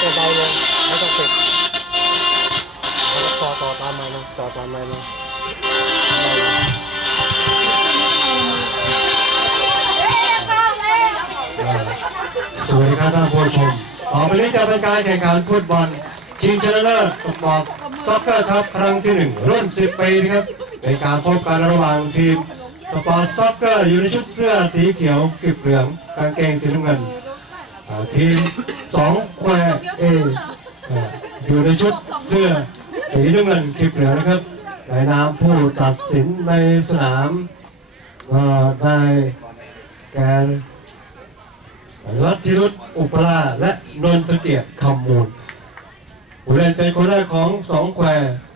พอไม้เบาลงไม่ต้องปิดแล้วต่อต่อตามม้ลงต่อตามไม้ลงเบาลงสวัสดีครับท่านผู้ชม ต่อไปนี้จะเป็นการแข่งขันฟุตบอลชิงชนะเลิศฟุตบอลซ็อกเกอร์ครับครั้งที่หนึ่งรุ่น 10 ปีนะครับเป็นการพบกันระหว่างทีมสปอร์ตซ็อกเกอร์อยู่ในชุดเสื้อสีเขียวกลีบเหลืองกางเกงสีน้ำเงิน ทีมสองแควเออยู่ในชุดเสื้อสีน้ำเงินกลีบเหลือนะครับในนามผู้ตัดสินในสนามก็ได้แก่รัฐิรุตอุปราชและนนทเกียรติคำมูลผู้เล่นใจคนแรกของสองแคว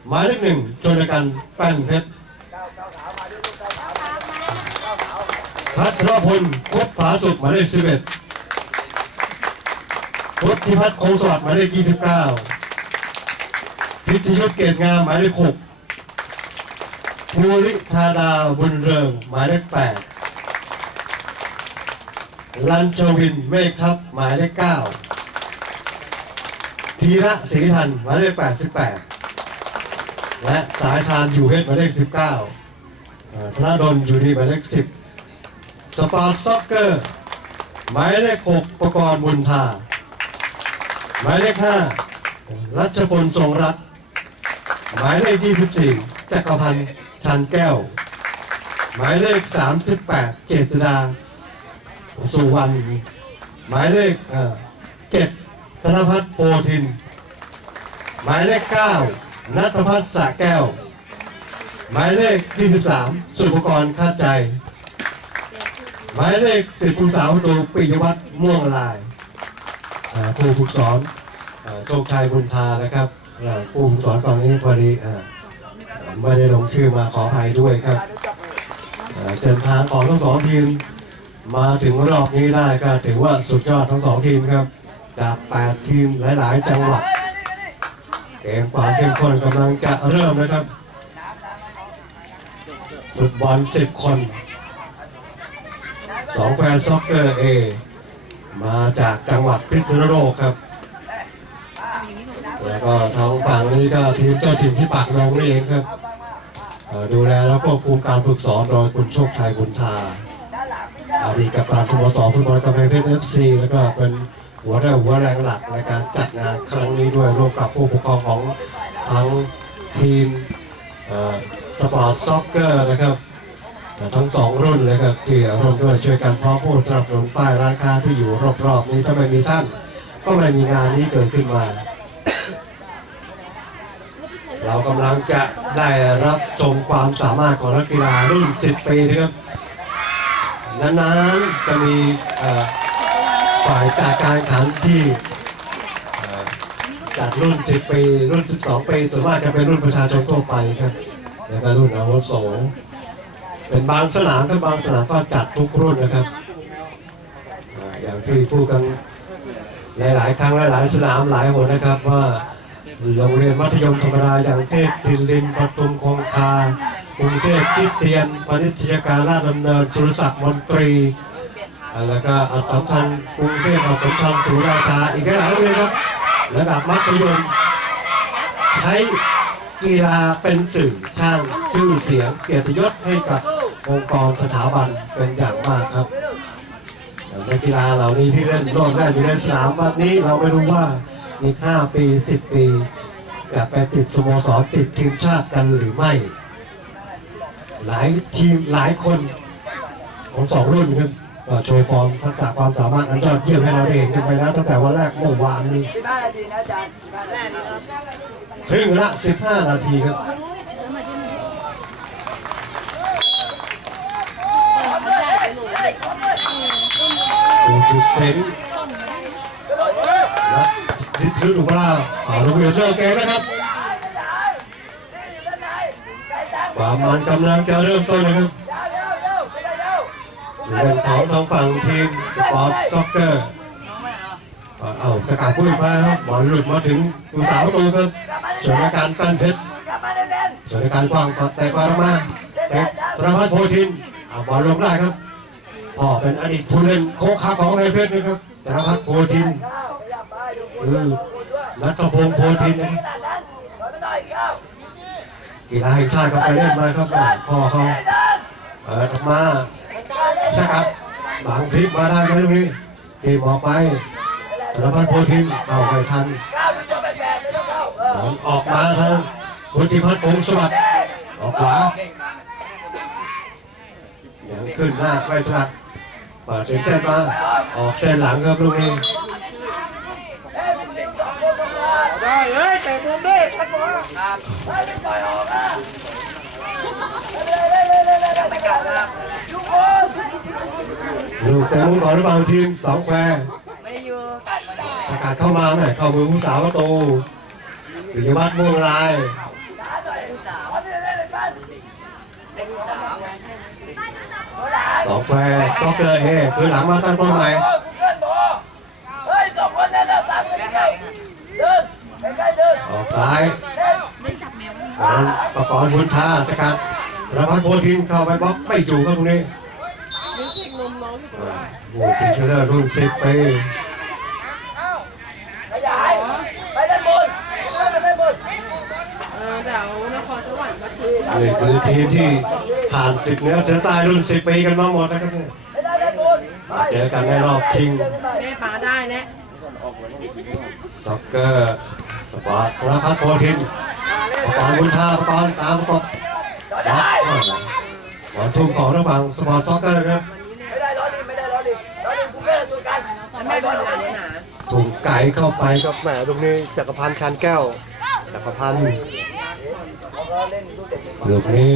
หมายเลขหนึ่งชนกันแป้นเพชรพัทรพลคบผาสุขหมายเลขสิบเอ็ด พุทธิพัฒน์คสวัสดิ์หมายเลขยี่สิบเก้าพิธิชุดเกตงามหมายเลขหกภูริธาดาบุญเริงหมายเลขแปดลันชวินเมฆทับหมายเลขเก้าธีระศรีทันหมายเลขแปดสิบแปดและสายทานอยู่เพชรหมายเลขสิบเก้าธนดลอยู่ดีหมายเลขสิบสปอร์ซ็อกเกอร์ หมายเลขหกประกรณ์บุญทา หมายเลขห้ารัชพลทรงรัตหมายเลขยี่สิบสี่จักรพันธ์ชันแก้ว หมายเลขสามสิบแปดเจษดา สุวรรณ หมายเลขเจ็ดธนพัฒน์โพธิน หมายเลขเก้านัทพัฒน์สะแก้ว หมายเลขที่สิบสามสุภกรคาใจ หมายเลขสิบผู้สาวตูปิยวัฒน์ม่วงลาย ผู้ฝึกสอนโชคชัยบุญทานะครับผู้ฝึกสอนตอนนี้พอดีอ่าไม่ได้ลงชื่อมาขออภัยด้วยครับเส้นทางของทั้งสองทีม มาถึงรอบนี้ได้ก็ถือว่าสุดยอดทั้งสองทีมครับ จาก 8 ทีมหลาย ๆ จังหวัดเกมความเข้มข้นกำลังจะเริ่มนะครับฟุตบอล10 คนสองแฟนซ็อกเกอร์เอ มาจากจังหวัดพิษณุโลกครับ แล้วก็ทางฝั่งนี้ก็ทีมเจ้าถิ่นที่ปากนงนี่เองครับดูแลแล้วควบคุมการฝึกสอนโดยคุณโชคชัยบุญทาอดีตกัปตันสโมสรฟุตบอลกำแพงเพชรเอฟซีแล้วก็เป็นหัวแรงหัวแรงหลักในการจัดงานครั้งนี้ด้วยร่วมกับผู้ปกครองของทั้งทีมสปอร์ตซ็อกเกอร์นะครับ ทั้งสองรุ่นเลยครับที่ร่วมด้วยช่วยกันพร้อมผู้สนับสนุนป้ายร้านค้าที่อยู่รอบๆนี้ถ้าไม่มีท่าน ก็ไม่มีงานนี้เกิดขึ้นมา เรากำลังจะได้รับชมความสามารถของนักกีฬารุ่น 10 ปีนะครับนานๆจะมีฝ่ายจากการแข่งขันที่จัดรุ่น 10 ปี รุ่น 12 ปีส่วนมากจะเป็นรุ่นประชาชนทั่วไปครับแล้วก็รุ่นอาวุโส เป็นบางสนามก็บางสนามก็จัดทุกรุ่นนะครับอ่าอย่างที่พูดกันหลายๆครั้งหลายๆสนามหลายหนนะครับว่าโรงเรียนมัธยมธรรมดาอย่างเทพทินลินปทุมคงคากรุงเทพคริดเตียนพนิชยการราชดำเนินสุรศักดิ์มนตรีแล้วก็อัสสัมชัญกรุงเทพอัสสัมชัญศรีราชาอีกหลายๆโรงเรียนครับระดับมัธยมใช้กีฬาเป็นสื่อสร้างชื่อเสียงเกียรติยศให้กับ องค์กรสถาบันเป็นอย่างมากครับนักกีฬาเหล่านี้ที่เล่นโน่นเล่นอยู่ในสนามวันนี้เราไม่รู้ว่าอีก5ปี 10 ปี จะไปติดสโมสรติดทีมชาติกันหรือไม่ หลายทีมหลายคนของสองรุ่นครับโชว์ฟอร์มทักษะความสามารถอันยอดเยี่ยมให้เราได้เห็นกันไปแล้วตั้งแต่วันแรกเมื่อวานนี้หนาทีนะสิบห้านาทีครึ่งละ 15 นาทีครับ ดูจุดเซนและดิสรุปว่าเอาลูกเรือเลิกเกมนะครับความมันกำลังจะเริ่มต้นนะครับเรื่องของทางฝั่งทีมสปอร์ตซ็อกเกอร์เอาสกัดผู้อีกแล้วครับบอลหลุดมาถึงผู้สาวประตูครับสถานการณ์ปั้นเพชรกลับมานการณ์กว้างแต่กว้างออกมาแต่ธนพัฒน์โพธินบอลลงได้ครับ พ่อเป็นอดีตผู้เล่นโค้ชขับของไอเพชรนะครับธนพัฒน์โพธินก้าวขยับไปดูคนคือนัทพงศ์โพธินกีฬาแห่งชาติก็ไปเล่นมาครับพ่อเขาเปิดออมาสกัดบางพลิกมาได้ไหมตรงนี้เกมออกไปธนพัฒน์โพธินเข้าไม่ทันออกมาทางพุทธิพัฒน์องสวัสดิ์ออกขวายังขึ้นหน้าไม่ถนัด เปิดถึงเส้นมาออกเส้นหลังครับลูกนี้ได้เฮ้ยเตะมุมดิทัดบอลให้ไม่ปล่อยออกอะเลยเลยเลยเลยเลยไม่กลับนะทุกคนลูกเตะมุมของระหว่างทีมสองแควร์ไม่อยู่สกัดเข้ามาแม่เข้ามือผู้สาวประตูปิยวัฒน์ม่วงลาย ช้าหน่อยสามขอที่เล่นเลยปั้นเซ็งสามหัวหลาน สองแควร์ซ็อกเกอร์เฮ้คือหลังมาตั้งต้นใหม่โอ้กูเกินบอเฮ้ยสองคนนั่นน่ะสามคนเดียวเดินใกล้ๆเดินออกซ้ายเดินบอลประกอบบุญทาสกัดระพัฒน์โพธินเข้าไปบล็อกไม่อยู่ครับตรงนี้อ่าโอ้ทีมเชลเลอร์รุ่นสิบปีขยายไปด้านบนไปด้านบนเออเดี๋ยวนครสวรรค์มาชิมนี่คือทีมที่ ผ่านสิบเหนือเสือใต้รุ่นสิบปีกันมาหมดนะครับเนี่ยไปด้านบนมาเจอกันในรอบชิงแม่ป๋าได้แน่ซ็อกเกอร์สปอร์ตธนพัฒน์โพธินประกอบบุญทาประกอบตามประกอบล็อกบอลทุ่มของระหว่างสปอร์ตซ็อกเกอร์ครับไม่ได้ล้อลิงไม่ได้ล้อลิงล้อลิงกูไม่ได้ตัวกันแล้วแม่บอลอะไรหนาถุงไก่เข้าไปครับแหมตรงนี้จักรพันธ์ชานแก้วจักรพันธ์เราเล่นลูกเด็กลูกนี้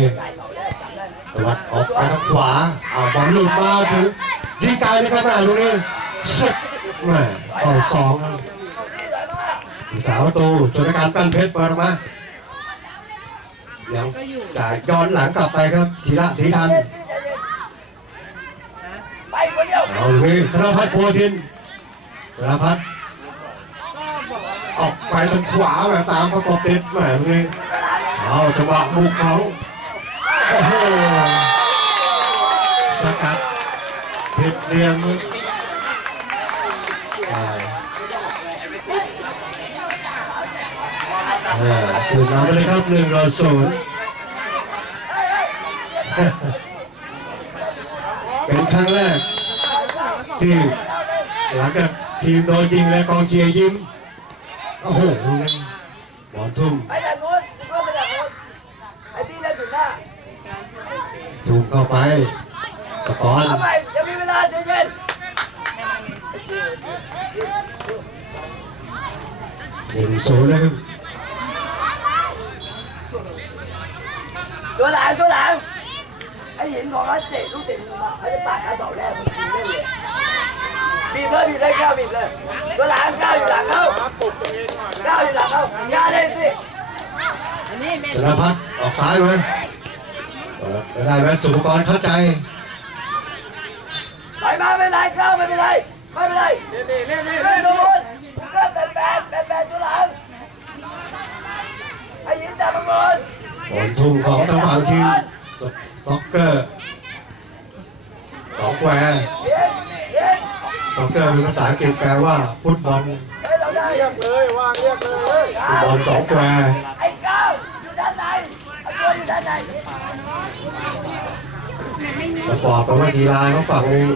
ตวัดออกไปทางขวาเอาบอลหลุดมาถึงยิงไกลเลยครับแหมตรงนี้สุดแหมเข้าสองสาวประตูจนการปั้นเพชรเปิดมายังจ่ายย้อนหลังกลับไปครับธีระศรีทันเอาลูกนี้ธนพัฒน์โพธินธนพัฒน์ออกไปทางขวาแบบตามประกบติดแหมตรงนี้เอาจังหวะบุกเขา โอ้โหสกัดผิดเรียงอ่าอ่าคืนน้ำไปเลยครับหนึ่งต่อศูนย์เป็นครั้งแรก ที่หลังจากทีมโดนยิงและกองเชียร์ยิ้ม โอ้โหบอลทุ่ม ไปจากนู้นก็ไปจากนู้นไอ้ที่เล่นถึงหน้า ทุ่มเข้าไปตะกอนทำไมยังมีเวลาใจเย็นหนึ่งศูนย์เลยครับตัวหลังตัวหลังไอ้หินของเขาเตะลูกเตะมือมาเขาจะปาดขาสองแรกมันยิงเล่นเลยบีบเลยบีบเลยก้าวบีบเลยตัวหลังก้าวอยู่หลังเขาปลุกตัวเองหน่อยก้าวอยู่หลังเขาก้าวเล่นสิอันนี้แม่ธนพัฒน์ออกซ้ายไหม เปิดไม่ได้ไหมสุภกรเข้าใจถอยมาไม่เป็นไรก้าวไม่เป็นไรไม่เป็นไรเล่นดิเล่นดิเล่เล่นนตัดิวบนเล่นแปดแปดแปดแปดตัวหลังไอ้หินจับมังกรบอลทุ่มของทางฝั่งทีมซ็อกเกอร์สองแควร์เย็นเย็นซ็อกเกอร์เป็นภาษาอังกฤษแปลว่าฟุตบอลเฮ้ยเราได้เรียกเลยวางเรียกเลยฟุตบอลสองแควร์ไอ้ก้าวอยู่ด้านในไอ้ตัวอยู่ด้านใน สปอร์ตแปลว่ากีฬาเขาฝั่งหนึง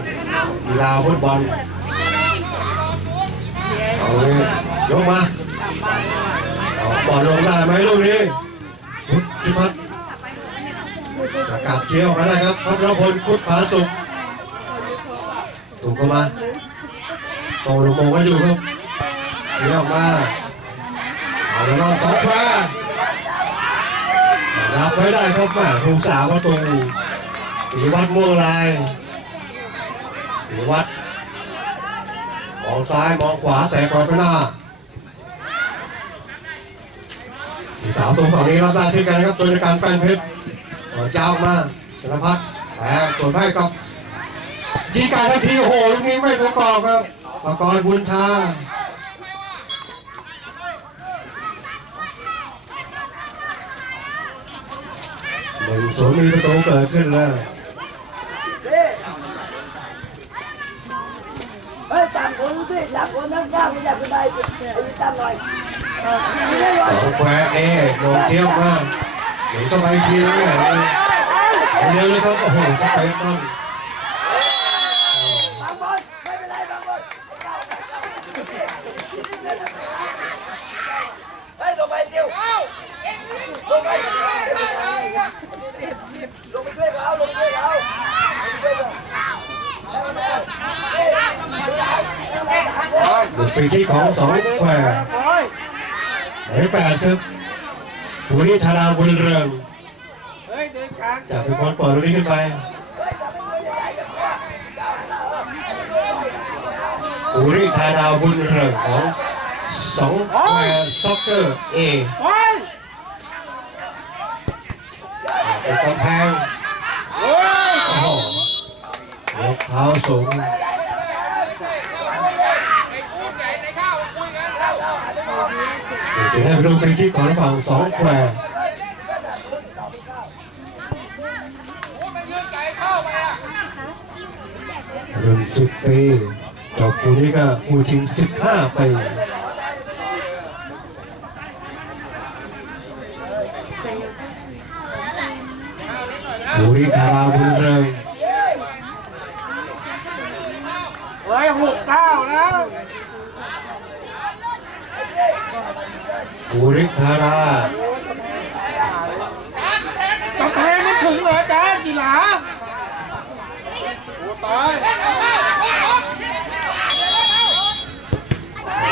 กีฬาฟุตบอลเอาเยกมาเอาบอลลงได้ไหมลูกนี้พุทธิพัฒน์สกัดเคี้ยวมาได้ครับพัทรพลคุดผาสุขถูกเข้ามาโตลงโมงก็อยู่ครับเลี้ยวมาเอาแล้วสองแควร์รับไว้ได้ครับแม่ภูสาวประตู ปีวัดม่วงลายปีวัดมองซ้ายมองขวาแต่ปล่อยไปหน้าปีสาวตรงฝั่งนี้รับได้เช่นกันนะครับโดยการแป้นเพชรเปิดยาวมาธนพัฒน์แต่ส่วนให้กับยิงการทันทีโอ้โหลูกนี้ไม่ประกอบครับประกอบบุญทาหนึ่งศูนย์มีประตูเกิดขึ้นแล้ว นี่เฮ้ย ต่างคนสิต่างคนนั่งข้างไม่อยากเป็นไหน่อยไม่ได้หรอกสองแควร์เอโดนเที่ยวมากหนีเข้าไปอีกทีนึงเนี่ยเร็วเลยครับโอ้โหเข้าไปต้องปีที่ของสองแควร์หมายแปดครับภูริธาราบุญเรืองจะเป็นคนเปิดลูกนี้ขึ้นไปภูริธาราบุญเรืองของสองแควร์ซ็อกเกอร์เอเป็นกำแพงโอ้โหยกเท้าสูง จะได้ไปดูเป็นที่ของฝั่งสองแควร์รุ่นสิบปีจบคู่นี้ก็คู่ชิงสิบห้าปีบุรีธาราบุญเริงเฮ้ยหกเก้าแล้ว บุริธารากำแพงมันถึงเหรออาจารย์กีฬาโอ้ตาย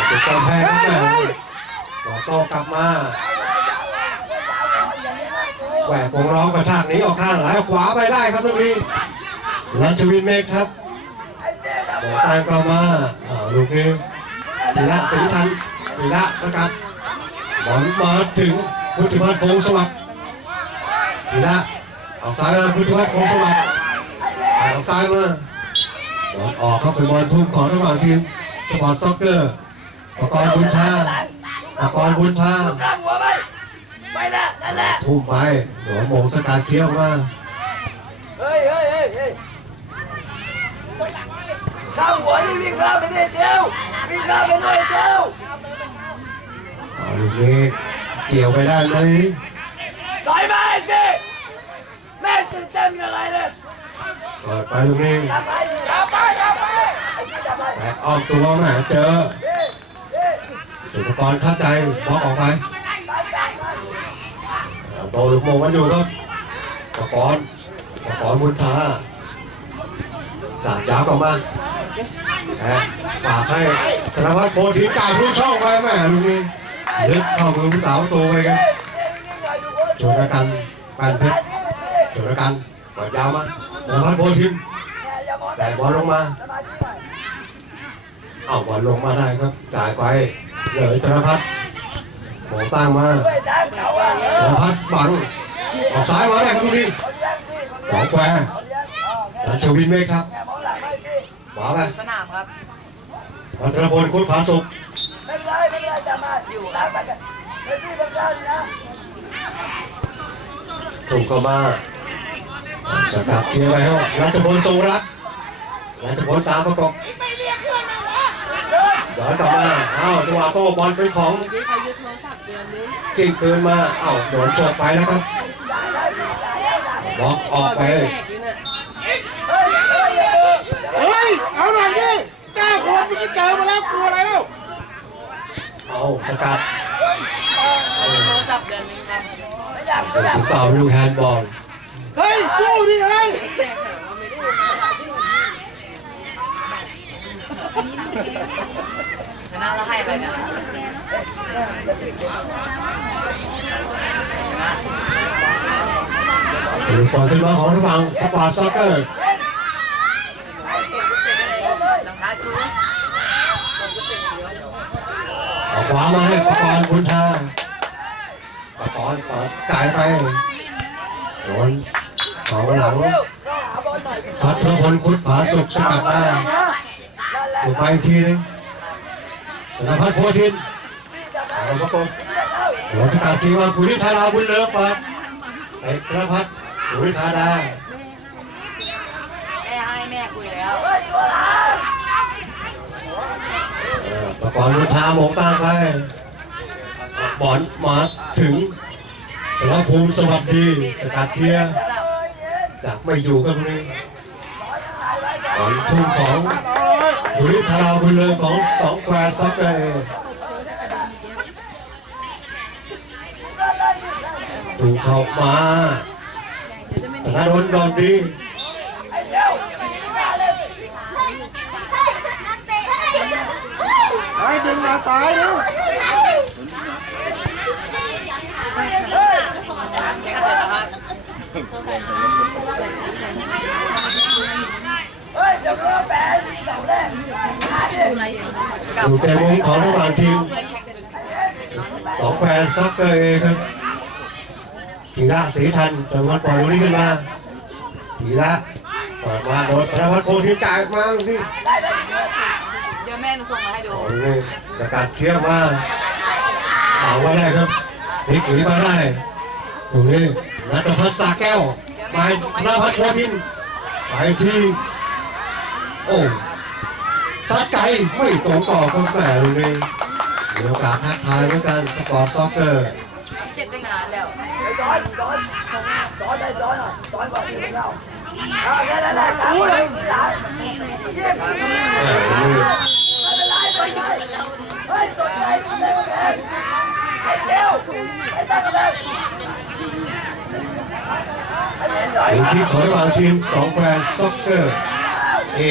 เป็นกำแพงนะต่อโต้กลับมาแหวกของร้องกระชากหนี้ออกข้างหลายขวาไปได้ครับลูกนี้รัชวินเมฆครับบอลตามกลับมาอ่าลูกนี้ธีระศรีทัน ธีระสกัดบอลมาถึงพุทธิพัฒน์พงศ์สวัสดิ์ธีระเอาซ้ายมาพุทธิพัฒน์พงศ์สวัสดิ์เอาซ้ายมาบอลออกเข้าไปบอลทุ่มของระหว่างทีมสปอร์ตซ็อกเกอร์ประกรณ์บุญชาประกรณ์บุญชาข้างหัวไปไปละนั่นแหละทุ่มไปหัวโมงสกัดเคี้ยวมาเฮ้ยเฮ้ยเฮ้ยเฮ้ยข้างหัวนี่วิ่งข้ามไปนิดเดียววิ่งข้ามไปหน่อยเดียว เอาลูกนี้เกี่ยวไปได้ไหมถอยมาไอ้สิแม่ตื่นเต้นยังไงเลยเปิดไปลูกนี้จับไปจับไปจับไปไอ้ที่จับไปแบกอ้อมตัวมาเจอเฮ้ยเฮ้ยสุภกรเข้าใจบล็อกออกไปตามตามมาเอาโตลูกโมงกันอยู่ครับประกรณ์ประกรณ์บุญชาสามยาวกลับมาแอบฝากให้ธนวัฒน์โพธิจ่ายลูกช่องไปแม่ลูกนี้ ลึกเข้ามือผู้สาวตัวไปครับโจรกันแปนเพชรโจรกันปล่อยยาวมาธนวัฒน์โพธิมแต่บอลลงมาเอาบอลลงมาได้ครับ จ่ายไปเลยธนพัฒน์โหตั้งมาด้วยทางเขาอะเอธนพัฒน์บังออกซ้ายมาได้ครับลูกนี้เขาเลี้ยงสิสองแควร์เขาเลี้ยงอ๋อแค่รัชวินเมฆครับมองหลังให้สิขวสนามครับรัชนพลคุณผาสุก ไม่เป็นไรไม่เป็นไรจับมาอยู่ตามไปกันไอ้ที่บางเจ้านนะถูกเข้ามาสกัดเคลียร์ไปครับรัชพลทรงรักรัชพลตามประกบย้อนกลับมาอ้าวจังหวะโต้บอลเป็นของกิ่งคืนมาอ้าวโดนเสดไปแล้วครับบล็อกออกไปเฮ้ย เอาหน่อยดิเก้าคนมันก็เจอมาแล้วกลัวอะไรแล้ว เอาสกัดโทรศัพท์เดือนนึงครับไม่อยากถึงเปล่าลูกแฮนด์บอลเฮ้ยสู้ดิเฮ้ยชนะแล้วให้อะไรนะหรือก่อนขึ้นมาของระหว่งสปอร์ตซ็อกเกอร์ รองเท้าจู๊ เอา ขวามาให้ประกรณ์คุณทาประกรณ์ต่อจ่ายไปโดนของหลังเร็วก็หาบอลหน่อยพัทรพลคุดผาสุกสกัดได้ถูกไปทีนึงธนพัฒน์โพธินเอาประกบโดนสกัดทีว่าภูริธาราบุญเลิศเปิดเอกธนพัฒน์สุริธาดาแม่ให้แม่คุยแล้ว เฮ้ยตัวหลาน เออ ประกอบนุชาหมงตามไปบอลมาถึงแล้วภูมิสวัสดีสกัดเคลียร์จากไม่อยู่กันเลยบอลทุ่มของสุริธาราบุญเรืองของสองแควร์ซ็อกเกอร์ถูกเข้ามาธนาดลโดนตี ไอ้เจ้า ไอ้ดึงมาซ้ายเร็วเฮ้ยเดี๋ยวก็แปะเสาแรกมาดิอยู่ใจมุมของระหว่างทีมสองแควร์ซ็อกเกอร์เอครับธีระศรีทันจังหวัดปล่อยลูกนี้ขึ้นมาธีระเปิดมาโดนธนวัฒน์โคที่จ่ายมาลูกนี้ หนูส่งมาให้ดูโอ้ยสกัดเคี้ยวมาเอาไว้ได้ครับพลิกหนีมาได้ตรงนี้รัตพัฒน์สาแก้วมาธนพัฒน์โคทินไปที่โอ้ซัดไก่ไม่ตรงต่อก็แหมลูกนี้มีโอกาสทักทายเหมือนกันสปอร์ตซ็อกเกอร์เก็บได้นานแล้วไอ้จอนจอนจอนได้จอนอะจอนก่อนที่เราเอาแค่นั้นแหละครับหลานเยี่ยมแหมลูกนี้ ไม่เป็นไรไม่เป็นไร เฮ้ยตัวใหญ่ตัวเล็กแดงไอ้เจ้าไอ้ตั้งกันไอ้เห็นหน่อยเป็นที่ของระหว่างทีมสองแควร์ซ็อกเกอร์เอ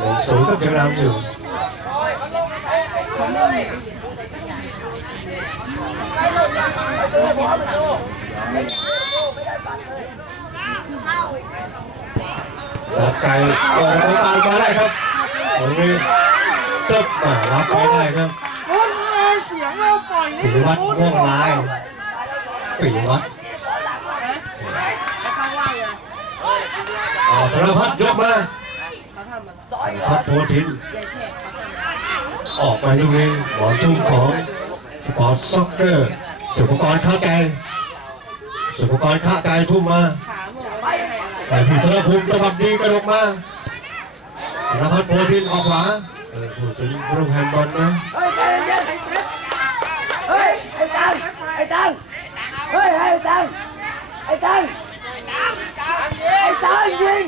หนึ่งศูนย์ก็ยังนอยู่สับไก่โอ้โหปานมาได้ครับ ตรงนี้เจ็บมารับไม่ได้ครับคนเอ้ยเสียงเราปล่อยนี่ปิยวัฒน์ม่วงลายปิยวัฒน์แล้วข้างล่างเลยอ่าธนพัฒน์ยกมาเขาทำมันจอนพัฒน์โพธินยายแขกเขาทำออกไปลูกนี้บอลทุ่มของสปอร์ตซ็อกเกอร์สุภกรข้าไก่สุภกรข้าไก่ทุ่มมาขาหมูไม่ให้อะไรแต่ที่ธนภูมิสวัสดีกระดกมาธ นพัฒน์โพธินออกขวาเออพูดถึงลูกแฮนบอลนะเฮ้ยใจเย็นเฮ้ยไอ้ตังไอ้ตังเฮ้ยไอ้ตังไอ้ตังไอ้ตังยิง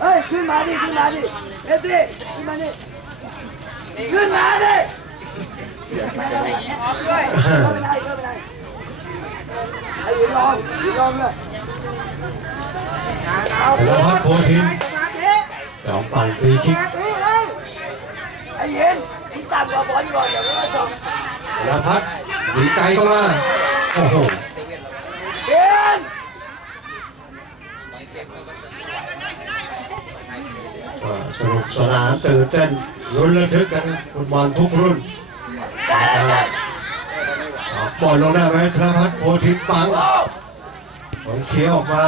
เฮ้ยขึ้นมาดิขึ้นมาดิเอสดิขึ้นมาดิขึ้นมาดิไม่ได้ไม่ได้ไม่ได้ไอ้ยืนรอยืนรอเลยธนพัฒน์โพธิน จอมปั่นฟรีคิกไอ้เยืนมึงต่ำกว่าบอลก่อนเดี๋ยวไม่จบธนพัฒน์ดีไกลเข้ามาโอ้โหยืนสนุกสนานตื่นเต้นลุ้นระทึกกันนะฟุตบอลทุกรุ่นบอลลงหน้าไหมธนพัฒน์โพธิปังผมเคี้ยวออกมา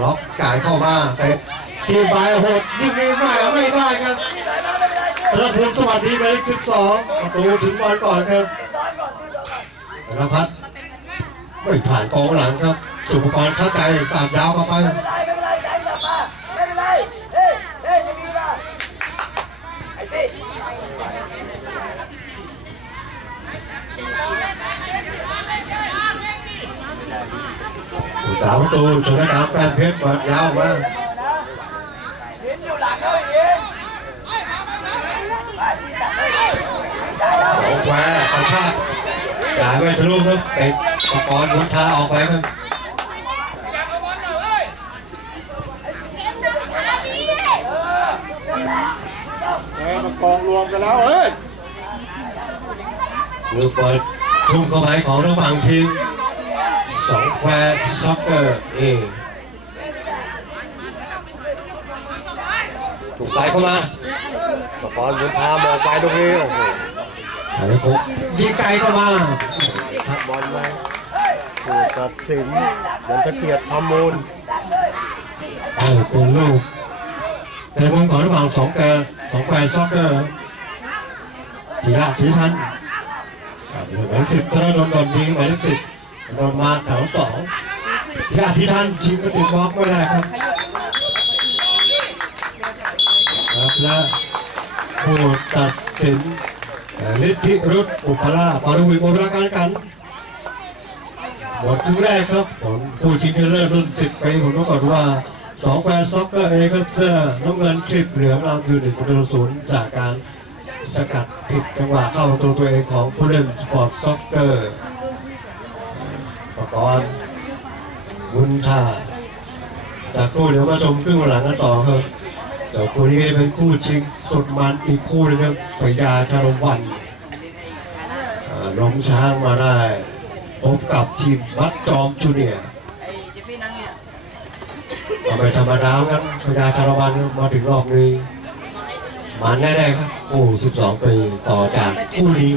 ล็อกจ่ายเข้ามาเตะ ทีมไปโหดยิงไม่ไม่ไม่ได้ครับธนภูมิสวัสดีหมายเลขสิบสองประตูถึงบอลก่อนครับซ้อนก่อนที่จะก่อนธนพัฒน์ไม่ผ่านกองหลังครับ สุภกรเข้าใจสาดยาวเข้าไปไม่เป็นไรไม่เป็นไรใจกลับมาไม่เป็นไรเฮ้ยเฮ้ยจมีเวลาไอ้สิสามประตูชนะการแปดเพชรเปิดยาวมาเห็นอยู่หลังเขาเองไปที่จับเลย ได้แล้วสองแควร์กระชากจ่ายไปทะลุครับเตะประกรณ์พุทธาออกไปครับเอ้ยมากองรวมกันแล้วเฮ้ยลูกเปิดทุ่มเข้าไปของระหว่างทีมสองแควร์ซ็อกเกอร์เอถูกไปเข้ามาประกรณ์พุทธามองไปตรงนี้โอ้โห ไอ้พกยิงไกลเข้ามาทับบอลไปถูกตัดสินเหมือนตะเกียบทำมูลโอ้เป็นลูกแต่วงของระหว่างสองแกสองแควร์ซ็อกเกอร์ทีละสีทันหมายเลขสิบธนดลดนยิงหมายเลขสิบโดนมาแถวสองญาติท่านยิงก็ถึงบล็อกไม่ได้ครับครับและผู้ตัดสิน เอ่อฤทธิรุตอุปราปารุวิโบราการกันหมดครึ่แรกครับผมผู้ชิงชนะเลิศรุ่น10ปีผมต้องบอกว่าสองแฟนซ็อกเกอร์เองครับเสื้อน้ำเงินคลิปเหลืองนำอยู่หนึ่งประตูศูนย์จากการสกัดผิดจังหวะเข้าประตูตัวเองของผู้เล่นสปอร์ตซ็อกเกอร์ประกรณ์บุญท่าสักครู่เดี๋ยวมาชมครึ่งหลังกันต่อครับ เดี๋ยวคู่นี้เป็นคู่ชิงสุดมันอีกคู่นึงครับปยาชาลวันล้มช้างมาได้พบกับทีมบัดจอมจูเนียร์เอาไปธรรมดาครับพญาชาละวันมาถึงรอบนี้มาแน่ๆครับ โอ้ 12 ปีต่อจากคู่นี้